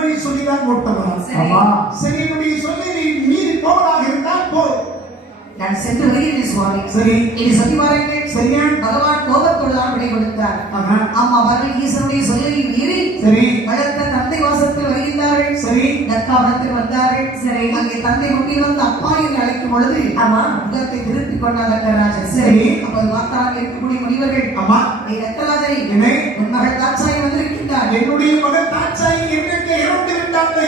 உண்மையை சொல்லிதான் ஓட்டணும் சரி என்னுடைய சொல்லி நீ மீறி போவதாக இருந்தால் போ என்னுடைய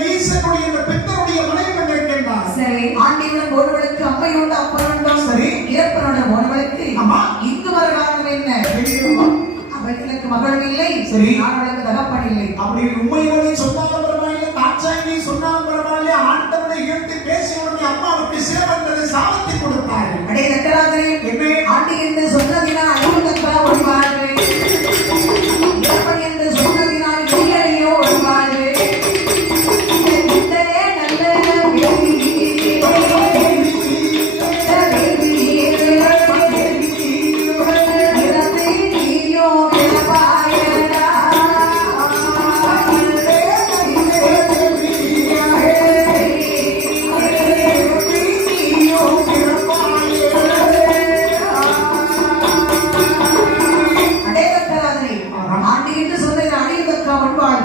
இயேசுக்குரிய இந்த பித்தருடைய மனைவி என்று கேட்டார் சரி ஆண்டவன் ஒருவளுக்கு அப்பை உண்டு அப்பன் உண்டு சரி ஏற்பனோட ஒருவளுக்கு அம்மா இங்கு வர காரணம் என்ன அவைகளுக்கு மகளும் இல்லை சரி அவளுக்கு தகப்பன் இல்லை அப்படி உண்மைகளை சொன்னாலும் பரவாயில்லை தாட்சாயினி சொன்னாலும் பரவாயில்லை ஆண்டவனை ஏற்று பேசி உடனே அம்மாவுக்கு சிறப்பு சாமத்தை கொடுத்தார் அடைய ரத்தராஜனே என்ன ஆண்டி என்று சொன்ன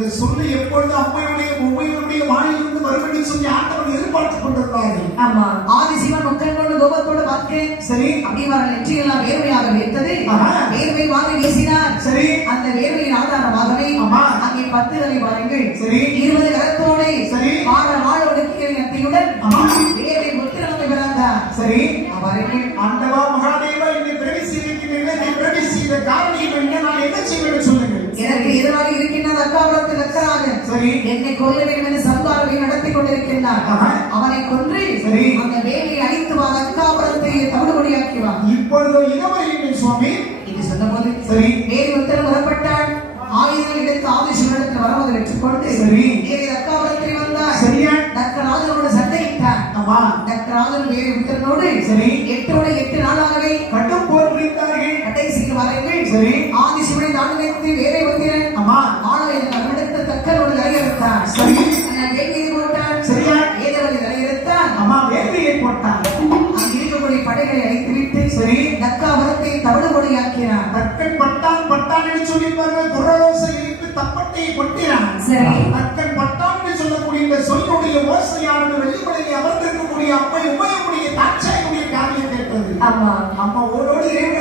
இந்த சொல்லி எப்பொழுது அம்மையுடைய உண்மையுடைய மாநிலிருந்து மறுபடியும் சொல்லி ஆண்டவன் எதிர்பார்த்து கொண்டிருந்தார்கள் ஆமா ஆதி சிவன் உத்தரம் கொண்டு கோபத்தோடு பார்த்தேன் சரி அப்படி வர நெற்றியெல்லாம் வேர்வையாக வைத்தது வேர்வை வாங்கி வீசினார் சரி அந்த வேர்வையின் ஆதாரமாகவே ஆமா அங்கே பத்து வரை வாருங்கள் சரி இருபது கரத்தோடு சரி ஆறு நாள் ஒடுக்கியுடன் வேர்வை உத்தரவு பிறந்தார் சரி அவருக்கு ஆண்டவா மகாதேவா இன்னை பிரவிசீலிக்கு நின்று நீ பிரவிசீத காரணியம் என்ன நான் என்ன செய்வேன் சொல்லுங்கள் எனக்கு எதிராக இருக்கிறேன் பரலோகத்தில் இருக்கிறாங்க சரி என்னை கொல்ல வேண்டும் என்று சந்தாரகை நடத்தி கொண்டிருக்கின்றார் அவனை கொன்று சரி அந்த வேலையை அழித்து வா அக்காபுரத்தை தமிழ்மொழி ஆக்கிவா இப்பொழுதோ இனமரையின் சுவாமி இது சொன்னபோது சரி வேலை உத்தரவு வரப்பட்டான் ஆயுதம் எடுத்து ஆதிசம் எடுத்து வர முதல் எடுத்து கொண்டு சரி ஏறி அக்காபுரத்தை வந்தா சரியா டக்கராஜனோட சண்டையிட்டார் ஆமா டக்கராஜன் வேலை உத்தரவோடு சரி எட்டோட எட்டு நாளாகவே கடும் போர் புரிந்தார்கள் கடைசிக்கு வரைங்கள் சரி காரணத்தை வேலை வந்தேன் அம்மா நாளை என்ன அடுத்த தக்கல் ஒரு நிலை எடுத்தார் சரி நான் வேட்கையை போட்டான் சரியா ஏதே வந்து நிலை எடுத்தான் அம்மா வேட்கையை போட்டான் அங்க இருக்கக்கூடிய படைகளை அழைத்துவிட்டு சரி தக்கா மரத்தை தவிர கொடியாக்கினான் தக்கன் பட்டான் பட்டான் என்று சொல்லி பாருங்க குரலோசை இழுத்து தப்பட்டையை கொட்டினான் சரி தக்கன் பட்டான் என்று சொல்லக்கூடிய இந்த சொல்லுடைய ஓசையானது வெளிப்படையை அமர்ந்திருக்கக்கூடிய அம்மை உபயோகக்கூடிய தாட்சாயுடைய காரியம் கேட்டது ஆமா அம்மா ஓரோடு இறைவன்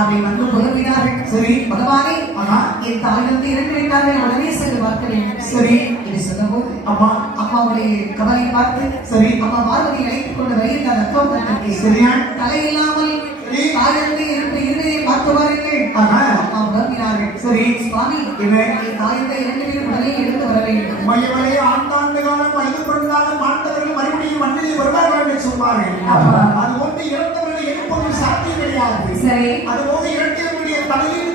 அவரை வந்து புலம்பினார்கள் சரி பகவானே ஆனா என் தாய் வந்து இரண்டு வேண்டாமே உடனே சென்று பார்க்க வேண்டும் சரி என்று சொன்னபோது அம்மா அம்மாவுடைய கவலை பார்த்து சரி அம்மா பார்வதி அழைத்துக் கொண்டு வயிறு அந்த ரத்தம் தட்டி சரியா தலையில்லாமல் மறுபடியும் மண்ணிலே வருவார்கள் என்று சொல்வார்கள் அது ஒன்று இறந்த சரி அது போது இரட்டையனுடைய தலையில்